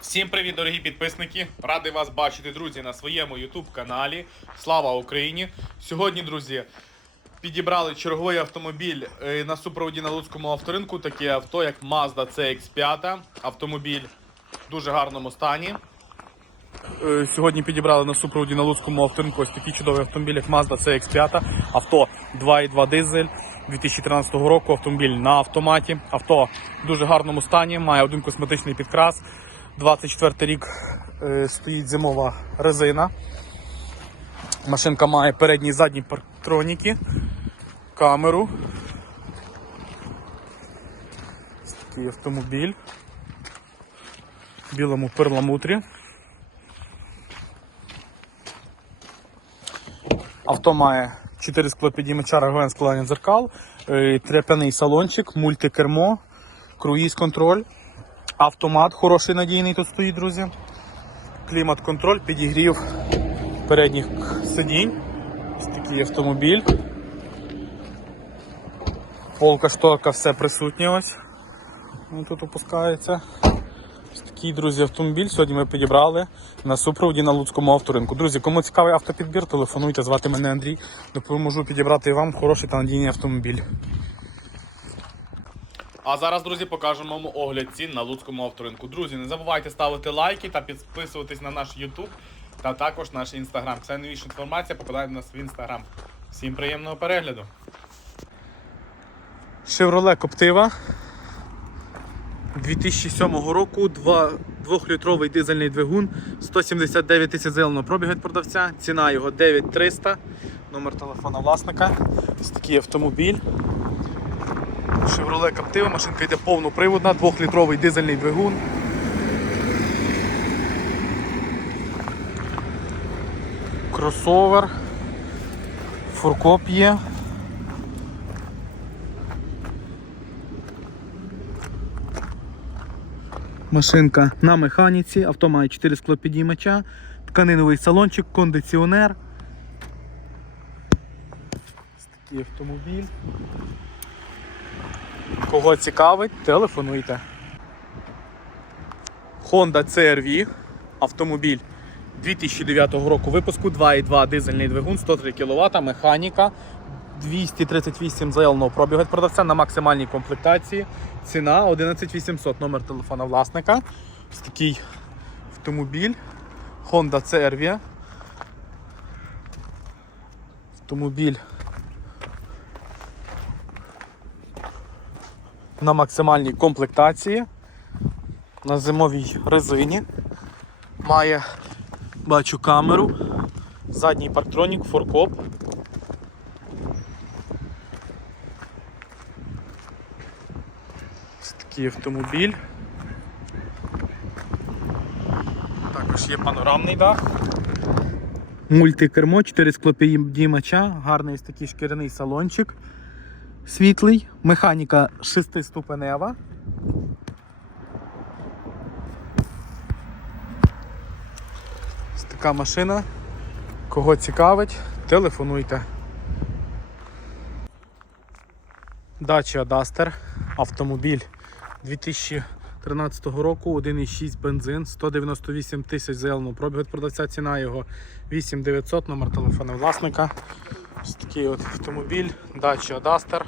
Всім привіт, дорогі підписники! Радий вас бачити, друзі, на своєму YouTube каналі. Слава Україні! Сьогодні, друзі, підібрали черговий автомобіль е, на супроводі на Луцькому авторинку. Таке авто, як Mazda CX5. Автомобіль в дуже гарному стані. Е, Сьогодні підібрали на супроводі на Луцькому авторинку ось такий чудовий автомобіль, як Mazda CX5. Авто 2.2 дизель 2013 року. Автомобіль на автоматі. Авто в дуже гарному стані, має один косметичний підкрас. 24 рік е, стоїть зимова резина. Машинка має передні і задні парктроніки, камеру. Ось такий автомобіль. В білому перламутрі. Авто має 4 склопідіймача, регулярне складання дзеркал, е, тряпяний салончик, мультикермо, круїз-контроль. Автомат хороший надійний тут стоїть, друзі. Клімат-контроль, підігрів передніх сидінь. Ось такий автомобіль. Полка шторка, все присутнє ось. Ну, Тут опускається. Ось такий, друзі, автомобіль. Сьогодні ми підібрали на супроводі на Луцькому авторинку. Друзі, кому цікавий автопідбір, телефонуйте, звати мене Андрій. Допоможу підібрати вам хороший та надійний автомобіль. А зараз, друзі, покажемо вам огляд цін на Луцькому авторинку. Друзі, не забувайте ставити лайки та підписуватись на наш YouTube та також наш інстаграм. Вся новіша інформація попадає до нас в інстаграм. Всім приємного перегляду. Chevrolet Captiva 2007 року, 2-літровий дизельний двигун, 179 тисяч зеленого пробігу від продавця, ціна його 9300, номер телефона власника. Ось такий автомобіль. Chevrolet Captiva, машинка йде повноприводна, 2-літровий дизельний двигун. Кросовер. Фуркоп є. Машинка на механіці, авто має 4 склопідіймача, тканиновий салончик, кондиціонер. Ось такий автомобіль. Кого цікавить, телефонуйте. Honda CR-V, автомобіль 2009 року випуску, 2,2 дизельний двигун, 103 кВт, механіка, 238 заявленого пробігу від продавця на максимальній комплектації. Ціна 11800, номер телефона власника. Ось такий автомобіль. Honda CR-V. Автомобіль на максимальній комплектації, на зимовій резині. Має, бачу, камеру, задній парктронік, форкоп. Ось такий автомобіль. Також є панорамний дах. Мультикермо, 4 склопідіймача, гарний ось такий шкіряний салончик світлий, механіка шестиступенева. Ось така машина. Кого цікавить, телефонуйте. Dacia Duster, автомобіль 2013 року, 1,6 бензин, 198 тисяч зеленого пробігу від продавця, ціна його 8900, номер телефону власника. Ось такий от автомобіль, Dacia Duster.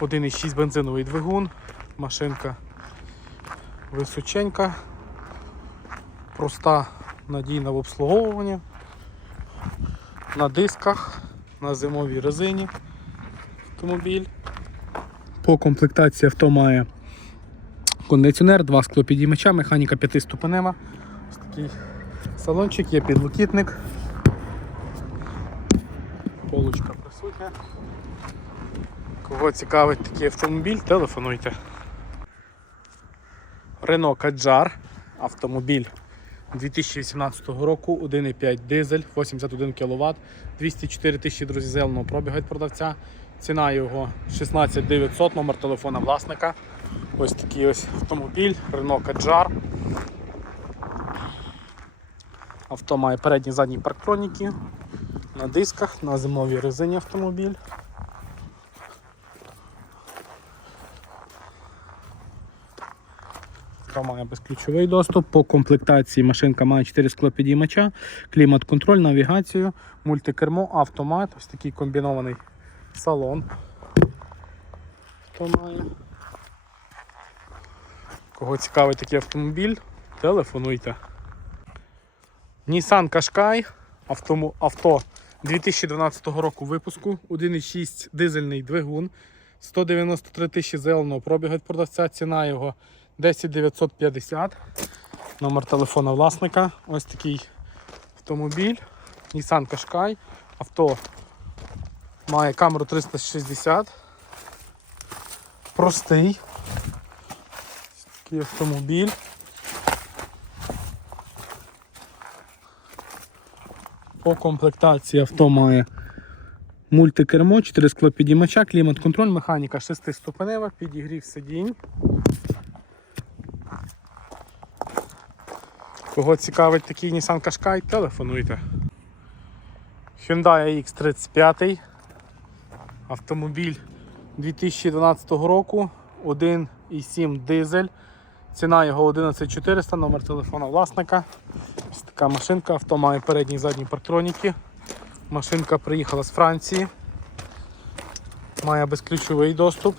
1,6 бензиновий двигун, машинка височенька, проста, надійна в обслуговуванні, на дисках, на зимовій резині автомобіль. По комплектації авто має кондиціонер, два склопідіймача, механіка 5-ступенева. Ось такий салончик, є підлокітник. Полочка присутня. Кого цікавить такий автомобіль, телефонуйте. Renault Kadjar, автомобіль 2018 року, 1,5 дизель, 81 кВт, 204 тисячі друзі зеленого пробігу від продавця. Ціна його 16 900, номер телефона власника. Ось такий ось автомобіль Renault Kadjar. Авто має передні задні парктроніки на дисках, на зимовій резині автомобіль. Авто має безключовий доступ. По комплектації машинка має 4 склопідіймача, клімат-контроль, навігацію, мультикермо, автомат, ось такий комбінований салон. Авто має. Кого цікавий такий автомобіль, телефонуйте. Nissan Qashqai, авто 2012 року випуску, 1,6 дизельний двигун, 193 тисячі зеленого пробігу від продавця, ціна його 10 950. Номер телефона власника. Ось такий автомобіль. Nissan Qashqai. Авто має камеру 360. Простий. Такий автомобіль. По комплектації авто має мультикермо, 4 склопідіймача, клімат-контроль, механіка 6 ступенева, підігрів сидінь. Кого цікавить такий Nissan Qashqai, телефонуйте. Hyundai X35. Автомобіль 2012 року, 1,7 дизель. Ціна його 11400, номер телефона власника. Ось така машинка, авто має передні і задні парктроніки. Машинка приїхала з Франції. Має безключовий доступ.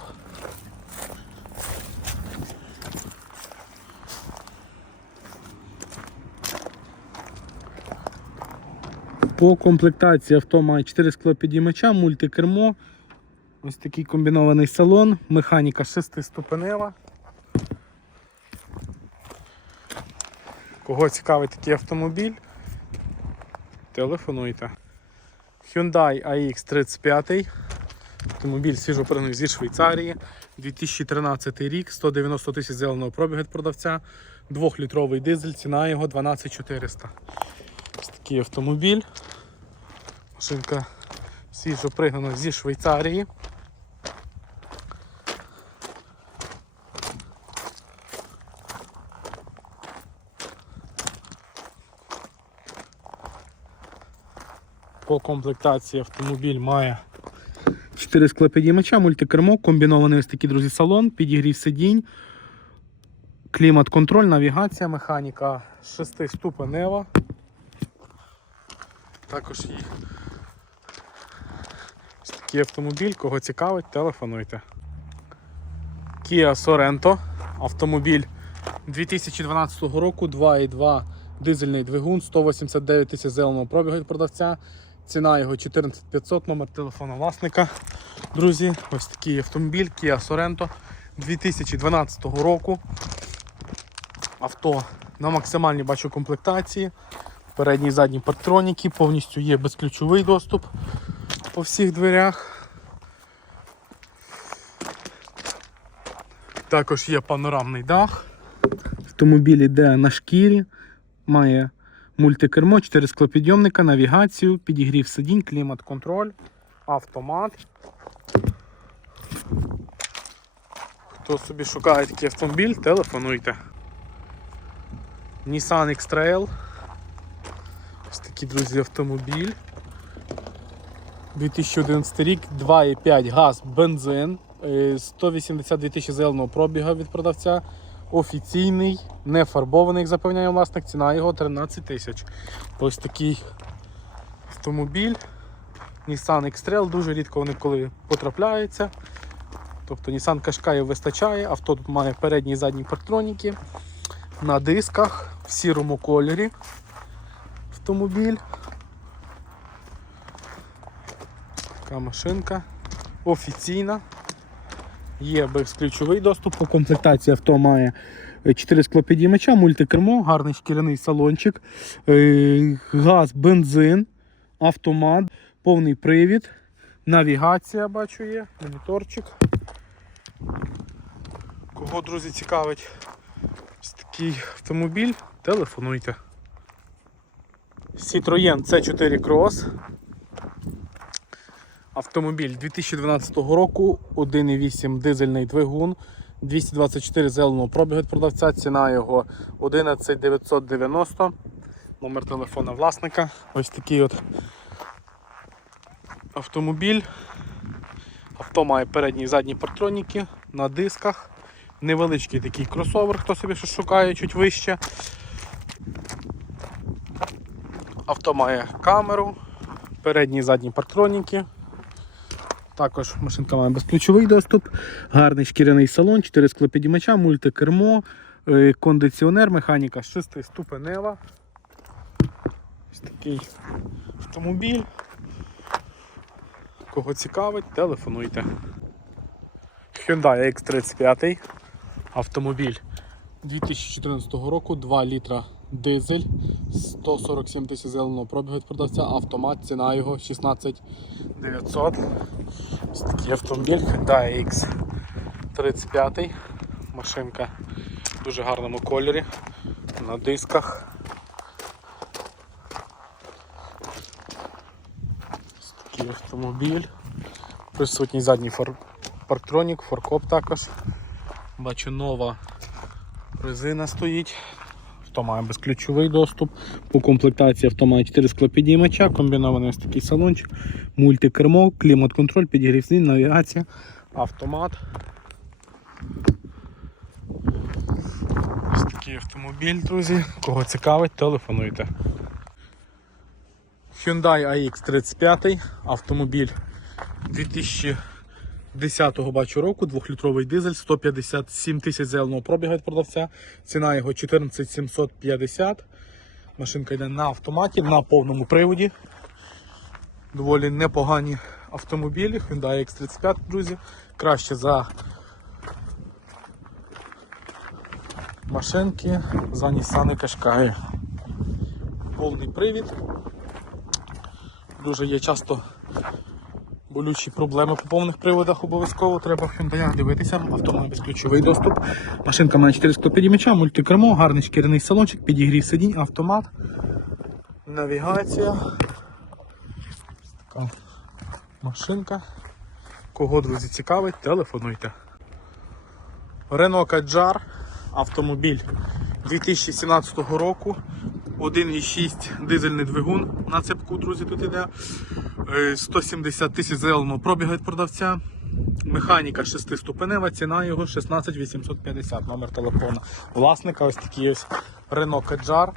По комплектації авто має 4 склопідіймача, мультикермо. Ось такий комбінований салон, механіка 6-ступенева. Кого цікавить такий автомобіль, телефонуйте. Hyundai AX35. Автомобіль свіжопригнаний зі Швейцарії. 2013 рік, 190 тисяч зеленого пробігу від продавця, 2-літровий дизель, ціна його 12400. Ось такий автомобіль. Машинка свіжопригнана зі Швейцарії. По комплектації автомобіль має 4 склопідіймача, мультикермо, комбінований ось такий, друзі, салон, підігрів сидінь, клімат-контроль, навігація, механіка 6-ступенева. Також є ось такий автомобіль, кого цікавить, телефонуйте. Kia Sorento, автомобіль 2012 року, 2,2 дизельний двигун, 189 тисяч зеленого пробігу від продавця. Ціна його 14500, номер телефону власника. Друзі, ось такий автомобіль Kia Sorento 2012 року. Авто на максимальній бачу комплектації. Передні і задні парктроніки, повністю є безключовий доступ по всіх дверях. Також є панорамний дах. Автомобіль йде на шкірі, має мультикермо, 4 склопідйомника, навігацію, підігрів сидінь, клімат-контроль, автомат. Хто собі шукає такий автомобіль, телефонуйте. Nissan X-Trail. Ось такий, друзі, автомобіль. 2011 рік, 2,5 газ, бензин, е, 182 тисячі зеленого пробіга від продавця. Офіційний, не фарбований, як запевняє власник, ціна його 13 тисяч. Ось такий автомобіль. Nissan X-Trail, дуже рідко вони коли потрапляються. Тобто Nissan Qashqai вистачає, авто тут має передні і задні парктроніки на дисках в сірому кольорі. Автомобіль. Така машинка. Офіційна. Є безключовий доступ по комплектації авто має 4 склопідіймача, мультикермо, гарний шкіряний салончик, е, газ, бензин, автомат, повний привід, навігація бачу є, моніторчик. Кого, друзі, цікавить такий автомобіль, телефонуйте. Citroën C4 Cross. Автомобіль 2012 року, 1,8 дизельний двигун, 224 зеленого пробігу від продавця. Ціна його 11 990. Номер телефона власника. Ось такий от автомобіль. Авто має передні і задні партроніки на дисках. Невеличкий такий кросовер, хто собі щось шукає чуть вище. Авто має камеру, передні і задні партроніки. Також машинка має безключовий доступ, гарний шкіряний салон, 4 склопідімача, мультикермо, е, кондиціонер, механіка 6 ступенева. Ось такий автомобіль. Кого цікавить, телефонуйте. Hyundai X35 автомобіль 2014 року, 2 літра дизель, 147 тисяч зеленого пробігу від продавця, автомат, ціна його 16 900. Ось такий автомобіль Hyundai X35. Машинка в дуже гарному кольорі, на дисках. Ось такий автомобіль. Присутній задній фар... парктронік, форкоп також. Бачу нова резина стоїть. Авто має безключовий доступ. По комплектації авто має 4 склопідіймача, комбінований ось такий салончик, мультикермо, клімат-контроль, підігрів сидінь, навігація, автомат. Ось такий автомобіль, друзі. Кого цікавить, телефонуйте. Hyundai AX35, автомобіль 2010 бачу року, 2-літровий дизель, 157 тисяч зеленого пробігу від продавця. Ціна його 14 750. Машинка йде на автоматі, на повному приводі. Доволі непогані автомобілі. Hyundai X35, друзі. Краще за машинки за Nissan Qashqai. Повний привід. Дуже є часто болючі проблеми по повних приводах обов'язково. Треба в Hyundai дивитися. Авто має безключовий доступ. Машинка має 4 склопідімача, мультикермо, гарний шкіряний салончик, підігрів сидінь, автомат, навігація. Така машинка. Кого, друзі, цікавить, телефонуйте. Renault Kadjar, автомобіль 2017 року. 1,6 дизельний двигун на цепку, друзі, тут іде. Е, 170 тисяч зеленого пробігу продавця. Механіка 6-ступенева, ціна його 16 850, номер телефона. Власника ось такий ось Renault Kadjar.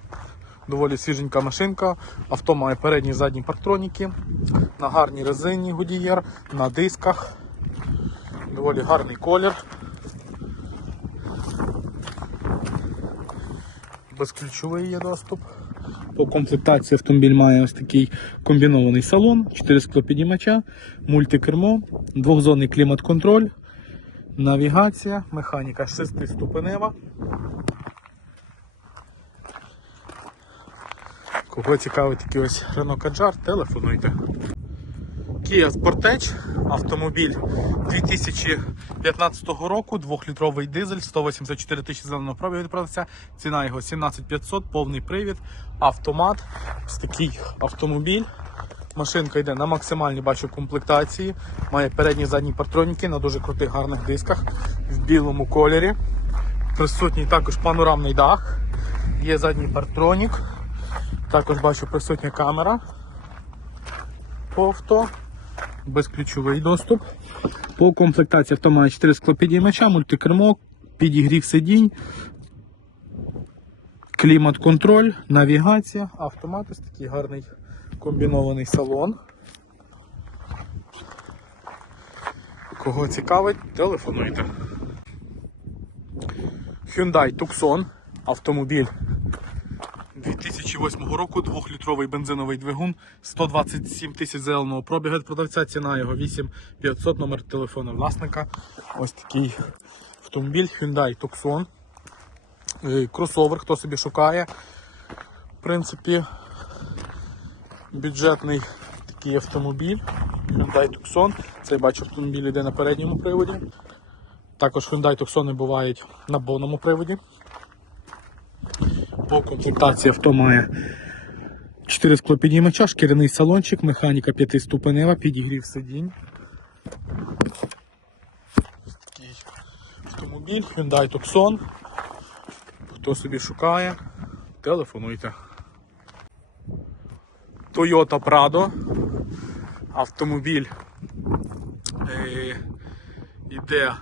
Доволі свіженька машинка. Авто має передні і задні парктроніки. На гарній резині Goodyear, на дисках. Доволі гарний колір. Безключовий є доступ. По комплектації автомобіль має ось такий комбінований салон, 4 склопіднімача, мультикермо, двохзонний клімат-контроль, навігація, механіка 6-ступенева. Кого цікавить такий ось Renault Kadjar, телефонуйте. Kia Sportage, автомобіль 2015 року, 2-літровий дизель, 184 тисячі зеленого пробігу від ціна його 17500, повний привід, автомат. Ось такий автомобіль. Машинка йде на максимальній бачу комплектації, має передні задні партроніки на дуже крутих гарних дисках в білому кольорі. Присутній також панорамний дах, є задній партронік, також бачу присутня камера. По авто безключовий доступ. По комплектації авто має 4 склопідіймача, мультикермо, підігрів сидінь, клімат-контроль, навігація, автомат, ось такий гарний комбінований салон. Кого цікавить, телефонуйте. Hyundai Tucson, автомобіль 2008 року 2-літровий бензиновий двигун, 127 тисяч зеленого пробігу від продавця, ціна його 8500, номер телефону власника. Ось такий автомобіль Hyundai Tucson. Е, Кросовер, хто собі шукає. В принципі, бюджетний такий автомобіль. Hyundai Tucson. Цей бачу автомобіль йде на передньому приводі. Також Hyundai Tucson бувають на повному приводі. По комплектації авто має 4 склопідіймача, шкіряний салончик, механіка 5-ступенева, підігрів сидінь. Такий автомобіль. Hyundai Tucson. Хто собі шукає, телефонуйте. Toyota Prado. Автомобіль е, іде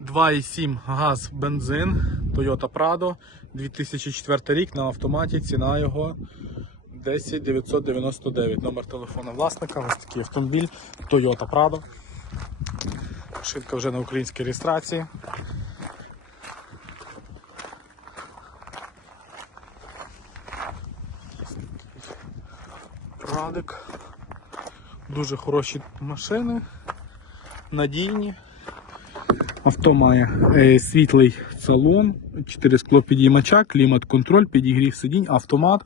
2,7 газ бензин Toyota Prado 2004 рік на автоматі. Ціна його 10 999. Номер телефона власника. Ось такий автомобіль Toyota Prado. Машинка вже на українській реєстрації. Радик. Дуже хороші машини, надійні. Авто має е, світлий салон, 4 скло підіймача, клімат-контроль, підігрів сидінь, автомат,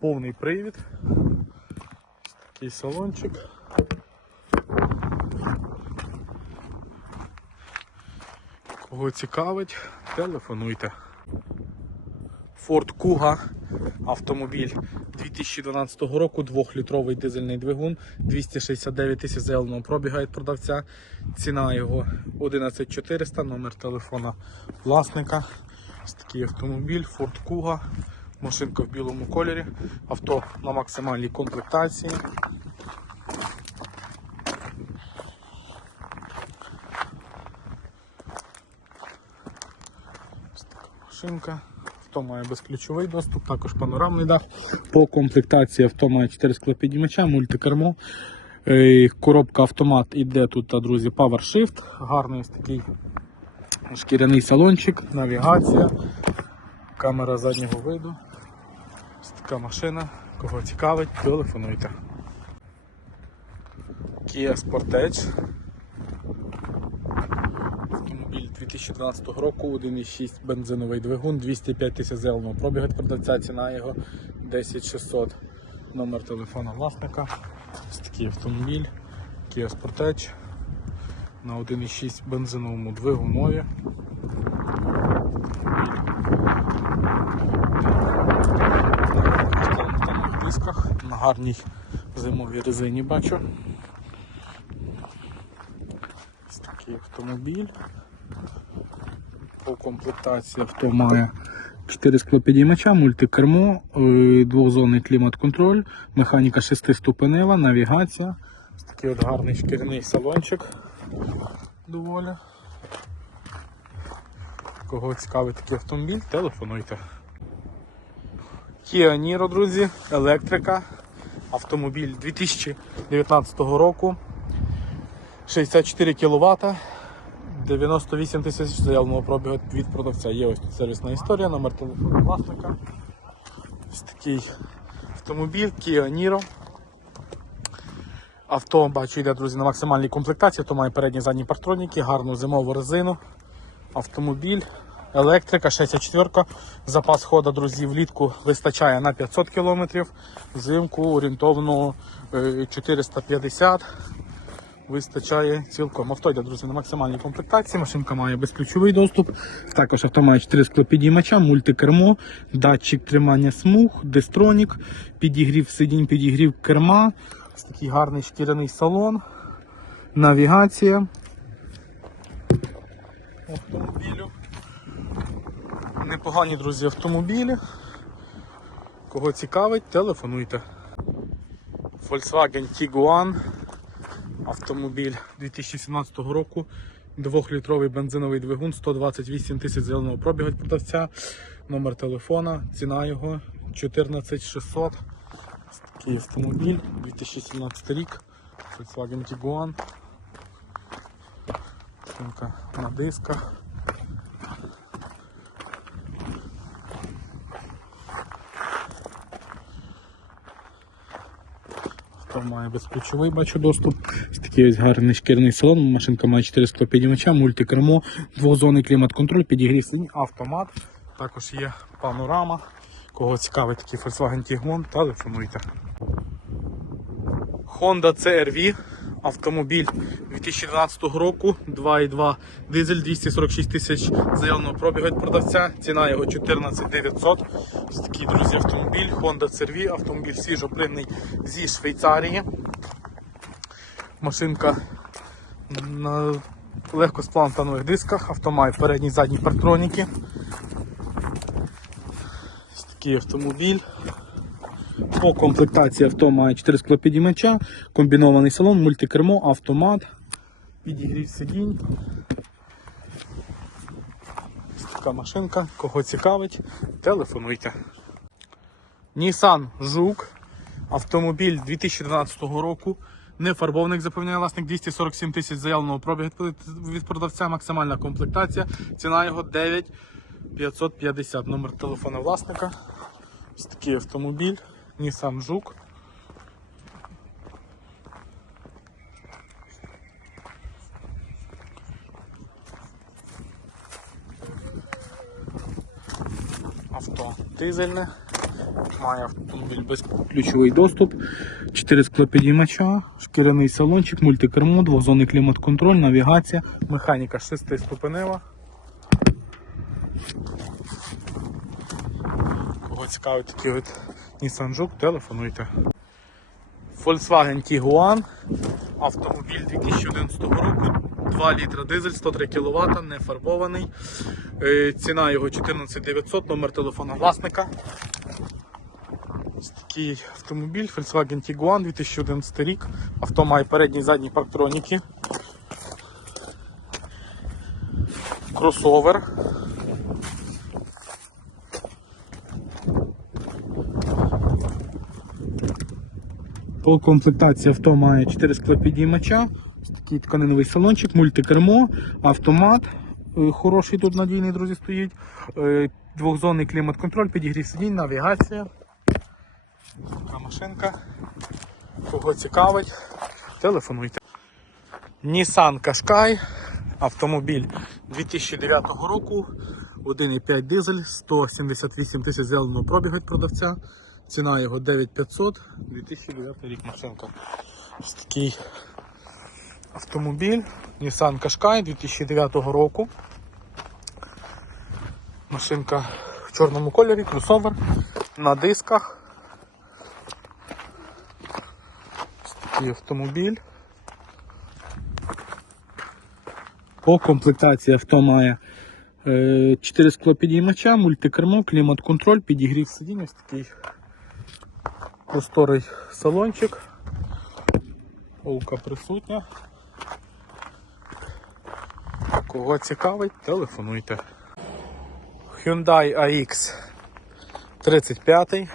повний привід. Такий салончик. Кого цікавить, телефонуйте. Ford Kuga автомобіль 2012 року, 2-літровий дизельний двигун, 269 тисяч заявленого пробіга від продавця. Ціна його 11400, номер телефона власника. Ось такий автомобіль, Ford Kuga, машинка в білому кольорі, авто на максимальній комплектації. Ось така машинка. Авто має безключовий доступ, також панорамний дах. По комплектації авто має 4 склопідіймача, мультикермо. Е, Коробка автомат іде тут, друзі, PowerShift. Гарний ось такий шкіряний салончик, навігація, камера заднього виду. Ось така машина. Кого цікавить, телефонуйте. Kia Sportage. Автомобіль 2012 року, 1,6 бензиновий двигун, 205 тисяч зеленого пробігу продавця, ціна його 10600. Номер телефона власника. Ось такий автомобіль Kia Sportage на 1,6 бензиновому двигунові. Дисках, на гарній зимовій резині бачу. Ось такий автомобіль. По комплектації авто має 4 склопідіймача, мультикермо, е, двохзонний клімат-контроль, механіка 6-ступенева, навігація. Такий от гарний шкіряний салончик. Доволі. Кого цікавить такий автомобіль, телефонуйте. Kia Niro, друзі, електрика. Автомобіль 2019 року. 64 кВт. 98 тисяч заявленого пробігу від продавця. Є ось тут сервісна історія, номер телефону власника. Ось такий автомобіль Kia Niro. Авто, бачу, йде, друзі, на максимальній комплектації, то має передні задні партроніки, гарну зимову резину. Автомобіль, електрика, 64-ка. Запас ходу, друзі, влітку вистачає на 500 км, взимку орієнтовно е, 450 вистачає цілком. Авто йде, друзі, на максимальній комплектації. Машинка має безключовий доступ. Також авто має 4 склопідіймача, мультикермо, датчик тримання смуг, дистронік, підігрів сидінь, підігрів керма. Ось такий гарний шкіряний салон, навігація. Автомобілю. Непогані, друзі, автомобілі. Кого цікавить, телефонуйте. Volkswagen Tiguan. Автомобіль 2017 року. 2-літровий бензиновий двигун, 128 тисяч зеленого пробігу від продавця. Номер телефона, ціна його 14600. Такий автомобіль, 2017 рік. Volkswagen Tiguan. Шинка на дисках. Авто має безключовий бачу доступ. Ось такий ось гарний шкірний салон. Машинка має 4 склопідіймача, мультикермо, двозонний клімат-контроль, підігрів сидінь, автомат. Також є панорама. Кого цікавить такий Volkswagen Tiguan, телефонуйте. Honda CR-V. Автомобіль 2012 року, 2,2 дизель, 246 тисяч заявленого пробігу від продавця. Ціна його 14 900. Ось такий, друзі, автомобіль Honda CR-V. Автомобіль свіжоплинний зі Швейцарії. Машинка на легкосплантанових дисках, автомат передні задні партроніки. Ось такий автомобіль. По комплектації авто має 4 склопідіймача, комбінований салон, мультикермо, автомат, підігрів сидінь. Така машинка, кого цікавить, телефонуйте. Nissan Жук, автомобіль 2012 року. Не фарбовник запевняє власник 247 тисяч заявленого пробігу від продавця, максимальна комплектація. Ціна його 9550. Номер телефону власника. Ось такий автомобіль. Nissan Жук. Авто дизельне. Має автомобіль безключовий доступ, 4 склопідіймача, шкіряний салончик, мультикермо, двозонний клімат-контроль, навігація, механіка 6 ступенева. Кого цікавить такий от Nissan Juke, телефонуйте. Volkswagen Tiguan, автомобіль 2011 року, 2 літра дизель, 103 кВт, не фарбований. Е, Ціна його 14900, номер телефону власника. Ось такий автомобіль Volkswagen Tiguan 2011 рік. Авто має передні і задні парктроніки. Кросовер. По комплектації авто має 4 склопідіймача, ось такий тканиновий салончик, мультикермо, автомат. е, Хороший тут надійний, друзі, стоїть. Е, Двохзонний клімат-контроль, підігрів сидінь, навігація. Така машинка. Кого цікавить, телефонуйте. Nissan Qashqai, автомобіль 2009 року, 1,5 дизель, 178 тисяч зеленого пробігу від продавця. Ціна його 9500, 2009 рік машинка. Ось такий автомобіль Nissan Qashqai 2009 року. Машинка в чорному кольорі, кросовер на дисках. Ось Такий автомобіль. По комплектації авто має 4 склопідіймача, мультикермо, клімат-контроль, підігрів сидінь, ось такий просторий салончик. Полка присутня. Кого цікавить, телефонуйте. Hyundai AX 35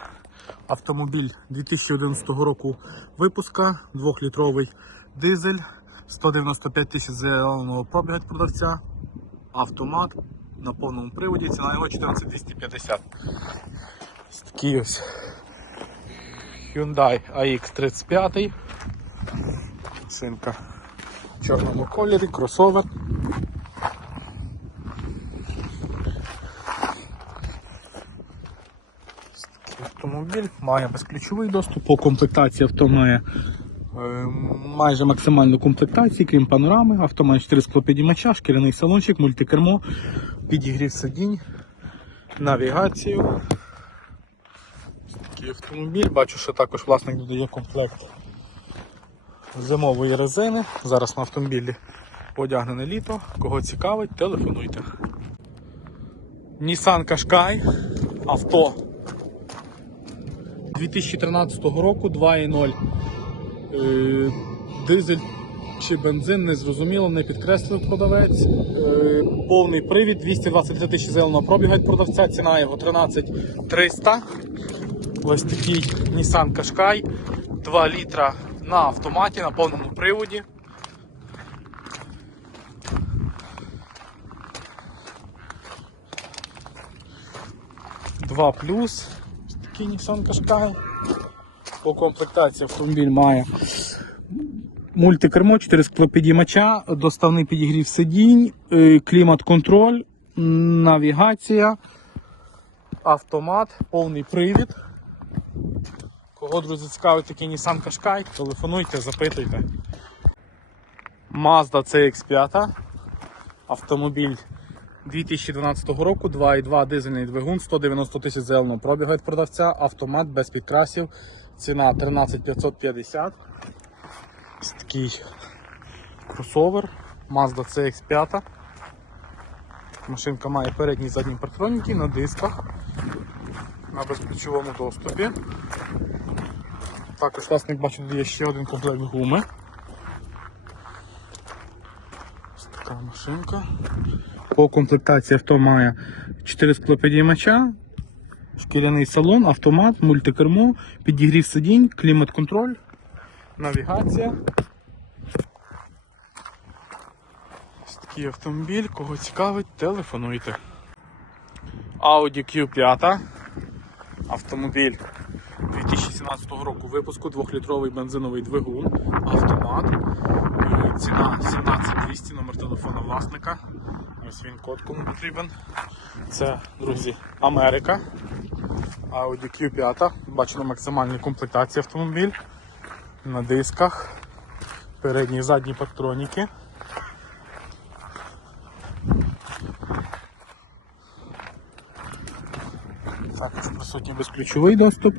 Автомобіль 2011 року випуска, 2-літровий дизель, 195 тисяч зеленого пробігу від продавця, автомат на повному приводі, ціна його 14250. Ось такий ось Hyundai AX35. Шинка в чорному кольорі, кросовер. автомобіль має безключовий доступ. По комплектації авто має е, майже максимальну комплектацію, крім панорами. Авто має 4 склопідіймача, шкіряний салончик, мультикермо, підігрів сидінь, навігацію. Автомобіль. Бачу, що також власник додає комплект зимової резини. Зараз на автомобілі одягнене літо. Кого цікавить, телефонуйте. Nissan Qashqai, авто 2013 року 2.0 е, дизель чи бензин, не зрозуміло, не підкреслив продавець. Е, повний привід, 223 тисячі зеленого пробігу від продавця, ціна його 13300. Ось такий Nissan Qashqai, 2 літра на автоматі, на повному приводі. Два плюс. Такий Nissan Qashqai. По комплектації автомобіль має мультикермо, 4 склопідіймача, доставний підігрів сидінь, е, клімат-контроль, навігація, автомат, повний привід. Кого, друзі, цікавить такий Nissan Qashqai, телефонуйте, запитуйте. Mazda CX5, автомобіль 2012 року, 2,2 дизельний двигун, 190 тисяч зеленого пробігу від продавця, автомат без підкрасів, ціна 13550. Ось такий кросовер Mazda CX5. Машинка має передні і задні партроніки на дисках, на безключовому доступі. Також власник бачу, тут є ще один комплект гуми. Ось така машинка. По комплектації авто має 4 склопідіймача, шкіряний салон, автомат, мультикермо, підігрів сидінь, клімат-контроль, навігація. Ось такий автомобіль, кого цікавить, телефонуйте. Audi Q5. Автомобіль 2017 року випуску, 2-літровий бензиновий двигун, автомат. Ціна 17200, номер телефона власника. Ось він код кому потрібен. Це, друзі, Америка. Audi Q5. Бачу на максимальній комплектації автомобіль. На дисках. Передні і задні патроніки. Також присутній безключовий доступ,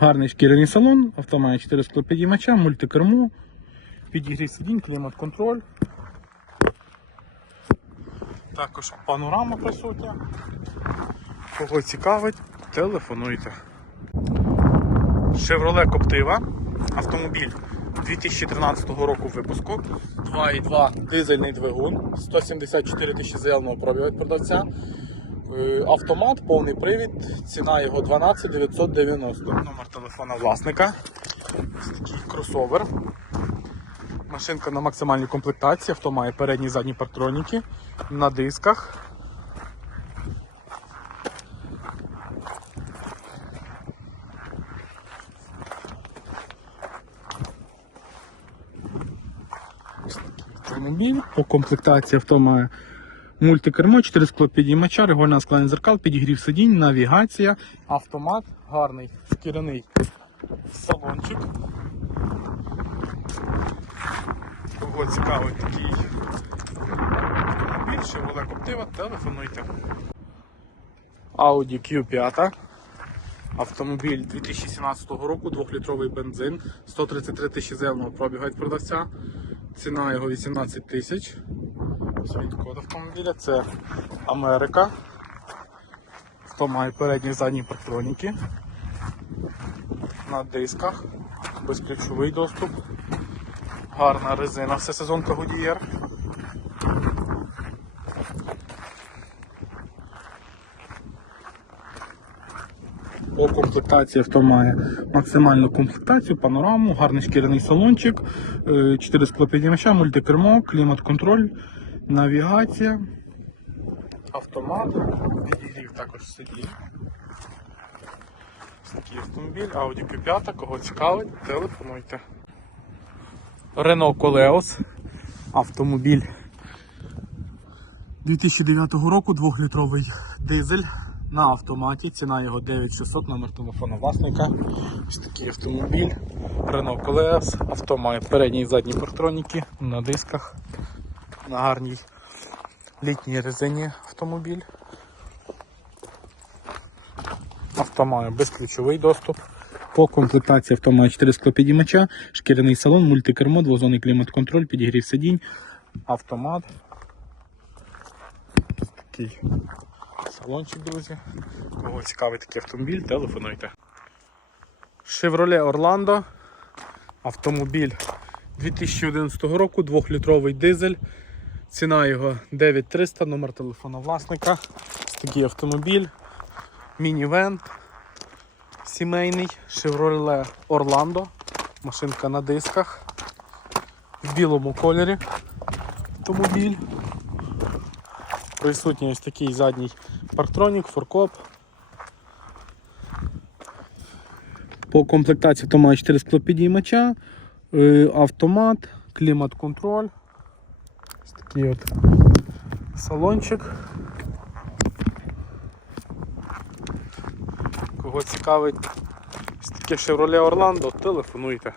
гарний шкіряний салон, авто має 4 склопідіймача, мультикермо, підігрів сидінь, клімат-контроль. Також панорама присутня. Кого цікавить, телефонуйте. Chevrolet Captiva. Автомобіль 2013 року випуску. 2,2 дизельний двигун, 174 тисячі заявленого пробігу від продавця. Е, Автомат, повний привід, ціна його 12 990. Номер телефона власника. Ось такий кросовер. Машинка на максимальній комплектації, авто має передні і задні партроніки на дисках. Ось такий Автомобіль по комплектації авто має мультикермо, 4 склопідіймача, регульна складання зеркал, підігрів сидінь, навігація, автомат, гарний шкіряний салончик. Кого цікавить такий автомобіль, Chevrolet Captiva, телефонуйте. Audi Q5. Автомобіль 2017 року, 2-літровий бензин, 133 тисячі заявленого пробігу від продавця. Ціна його 18 тисяч. Ось він код автомобіля. Це Америка. Хто має передні і задні партроніки. На дисках. Безключовий доступ. Гарна резина, всесезонка Goodyear. По комплектації авто має максимальну комплектацію, панораму, гарний шкіряний салончик, 4 склопідіймача, мультикермо, клімат-контроль, навігація, автомат, підігрів також. Ось такий автомобіль, Audi Q5, кого цікавить, телефонуйте. Renault Coleos, автомобіль 2009 року, 2-літровий дизель на автоматі. Ціна його 9600, номер телефону власника. Ось такий автомобіль. Renault Coleos. Авто має передні і задні партроніки на дисках. На гарній літній резині автомобіль. Авто має безключовий доступ. По комплектації авто має 4 склопідіймача, шкіряний салон, мультикермо, двозонний клімат-контроль, підігрів сидінь, автомат. Такий салончик, друзі. Кого цікавий такий автомобіль, телефонуйте. Chevrolet Orlando. Автомобіль 2011 року, 2-літровий дизель. Ціна його 9300, номер телефона власника. Такий автомобіль. Мінівен. Сімейний Chevrolet Orlando. Машинка на дисках. В білому кольорі. Автомобіль. Присутній ось такий задній парктронік, форкоп. По комплектації то має 4 склопідіймача, е, автомат, клімат-контроль. Такий от салончик. Кого цікавить ось таке Chevrolet Orlando, телефонуйте.